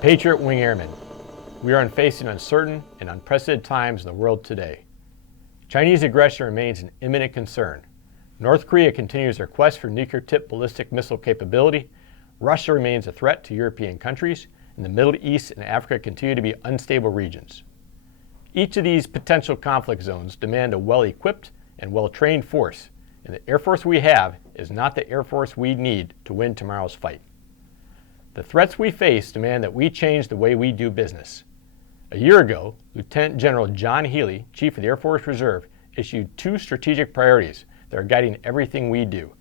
Patriot Wing Airmen, we are facing uncertain and unprecedented times in the world today. Chinese aggression remains an imminent concern. North Korea continues their quest for nuclear-tipped ballistic missile capability. Russia remains a threat to European countries, and the Middle East and Africa continue to be unstable regions. Each of these potential conflict zones demand a well-equipped and well-trained force, and the Air Force we have is not the Air Force we need to win tomorrow's fight. The threats we face demand that we change the way we do business. A year ago, Lieutenant General John Healey, Chief of the Air Force Reserve, issued 2 strategic priorities that are guiding everything we do.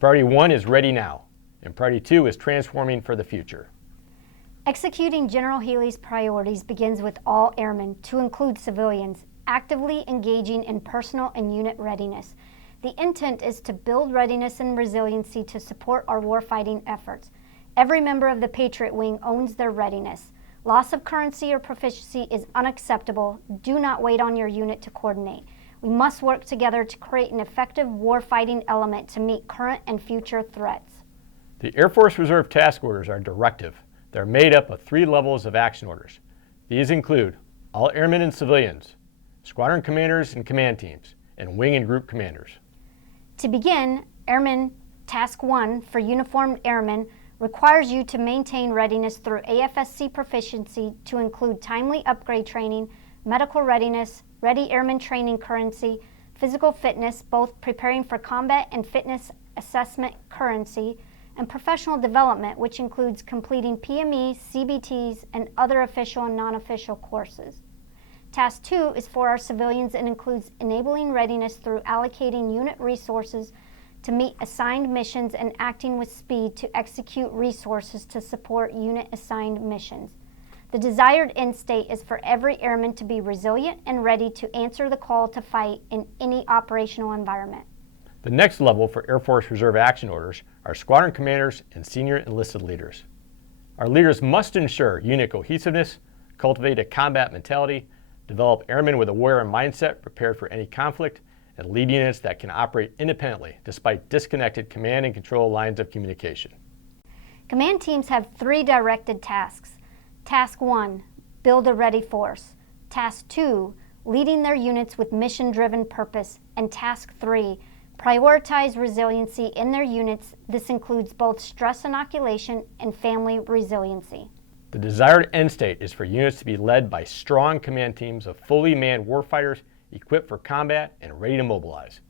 Priority 1 is ready now, and priority 2 is transforming for the future. Executing General Healey's priorities begins with all airmen, to include civilians, actively engaging in personal and unit readiness. The intent is to build readiness and resiliency to support our warfighting efforts. Every member of the Patriot Wing owns their readiness. Loss of currency or proficiency is unacceptable. Do not wait on your unit to coordinate. We must work together to create an effective warfighting element to meet current and future threats. The Air Force Reserve task orders are directive. They're made up of 3 levels of action orders. These include all airmen and civilians, squadron commanders and command teams, and wing and group commanders. To begin, Airman Task 1 for uniformed airmen requires you to maintain readiness through AFRC proficiency to include timely upgrade training, medical readiness, ready airman training currency, physical fitness, both preparing for combat and fitness assessment currency, and professional development, which includes completing PME, CBTs, and other official and non-official courses. Task 2 is for our civilians and includes enabling readiness through allocating unit resources to meet assigned missions and acting with speed to execute resources to support unit-assigned missions. The desired end state is for every airman to be resilient and ready to answer the call to fight in any operational environment. The next level for Air Force Reserve action orders are squadron commanders and senior enlisted leaders. Our leaders must ensure unit cohesiveness, cultivate a combat mentality, develop airmen with a warrior mindset prepared for any conflict, and lead units that can operate independently despite disconnected command and control lines of communication. Command teams have 3 directed tasks. Task 1, build a ready force. Task 2, leading their units with mission-driven purpose. And Task 3, prioritize resiliency in their units. This includes both stress inoculation and family resiliency. The desired end state is for units to be led by strong command teams of fully manned warfighters equipped for combat and ready to mobilize.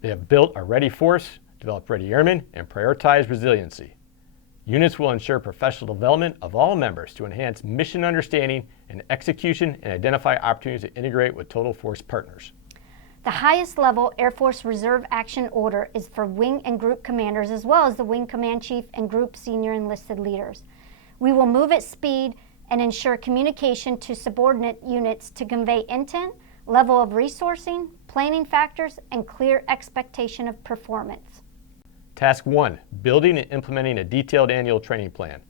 They have built a ready force, developed ready airmen, and prioritized resiliency. Units will ensure professional development of all members to enhance mission understanding and execution and identify opportunities to integrate with total force partners. The highest level Air Force Reserve action order is for wing and group commanders, as well as the wing command chief and group senior enlisted leaders. We will move at speed and ensure communication to subordinate units to convey intent, level of resourcing, planning factors, and clear expectation of performance. Task 1, building and implementing a detailed annual training plan.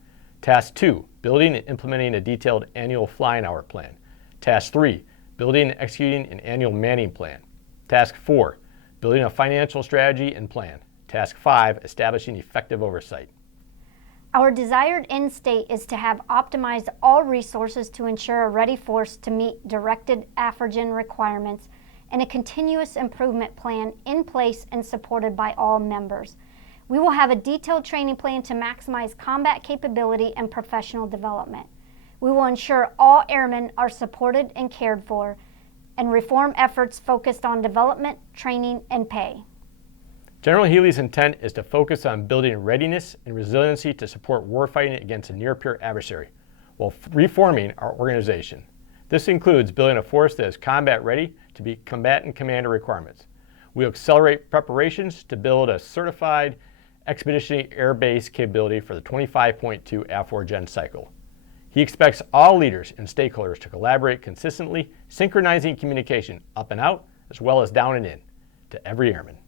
Task 2, building and implementing a detailed annual flying hour plan. Task 3, building and executing an annual manning plan. Task 4, building a financial strategy and plan. Task 5, establishing effective oversight. Our desired end state is to have optimized all resources to ensure a ready force to meet directed AFRC requirements and a continuous improvement plan in place and supported by all members. We will have a detailed training plan to maximize combat capability and professional development. We will ensure all airmen are supported and cared for, and reform efforts focused on development, training, and pay. General Healey's intent is to focus on building readiness and resiliency to support warfighting against a near-peer adversary, while reforming our organization. This includes building a force that is combat ready to meet combatant commander requirements. We will accelerate preparations to build a certified expeditionary air base capability for the 25.2 AFRC cycle. He expects all leaders and stakeholders to collaborate consistently, synchronizing communication up and out, as well as down and in, to every airman.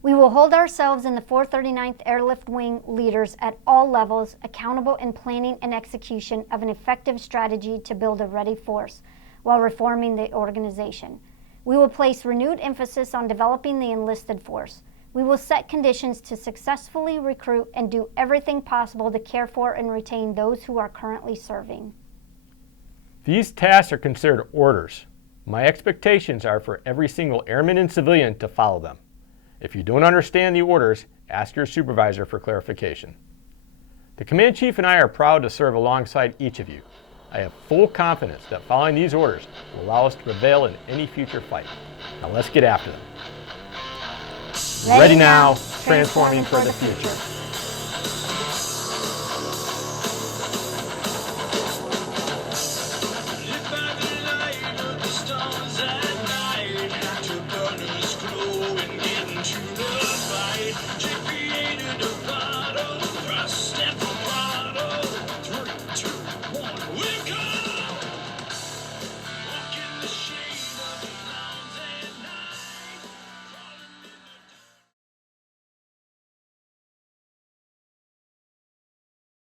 We will hold ourselves and the 439th Airlift Wing leaders at all levels accountable in planning and execution of an effective strategy to build a ready force while reforming the organization. We will place renewed emphasis on developing the enlisted force. We will set conditions to successfully recruit and do everything possible to care for and retain those who are currently serving. These tasks are considered orders. My expectations are for every single airman and civilian to follow them. If you don't understand the orders, ask your supervisor for clarification. The Command Chief and I are proud to serve alongside each of you. I have full confidence that following these orders will allow us to prevail in any future fight. Now let's get after them. Ready now, transforming for the future.